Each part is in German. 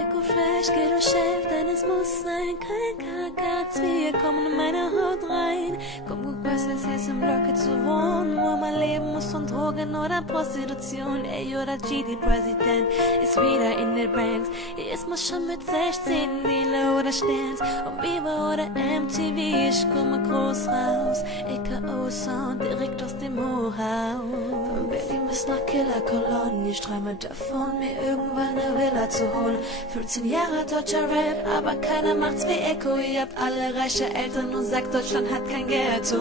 Eco-Flash, geht und schäft, denn es muss sein. Kein Kakaz, wir kommen in meine Haut rein. Komm, guck, was es ist, im Blöcke zu wohnen, wo man leben muss von Drogen oder Prostitution. Ey, oder G, die Präsident, ist wieder in den Ranks. Hier ist man schon mit 16, Dealer oder Sterns. Ob Viva oder MTV, ich komme groß raus. EKO-Sound, direkt aus dem Hochhaus. Von Berlin bis nach Killer-Kolonnen, ich träume davon, mir irgendwann eine Villa zu holen. 15 Jahre deutscher Rap, aber keiner macht's wie Echo. Ihr habt alle reiche Eltern und sagt, Deutschland hat kein Ghetto.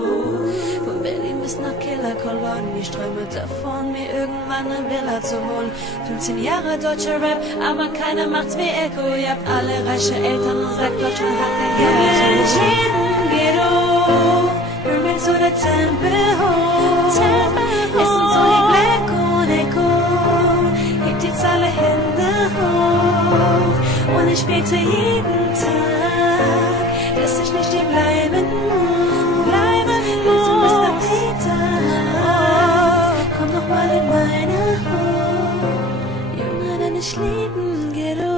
Von Berlin bis nach Killer-Kolonnen, ich träume davon, mir irgendwann eine Villa zu holen. 15 Jahre deutscher Rap, aber keiner macht's wie Echo. Ihr habt alle reiche Eltern und sagt, Deutschland hat kein Ghetto. Pyramids oder Tempel hoch. Es sind so die Black und Echo. Hebt jetzt alle Hände hoch. Und ich bete jeden Tag, dass ich nicht hier bleiben muss. Bis du Mr. Peter, komm doch mal in meine Haut. Junge, denn ich lieben Ghetto.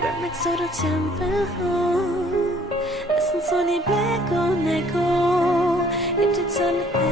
Pyramids oder Tempel hoch. Es sind so die Black und Echo. Hebt jetzt alle Hände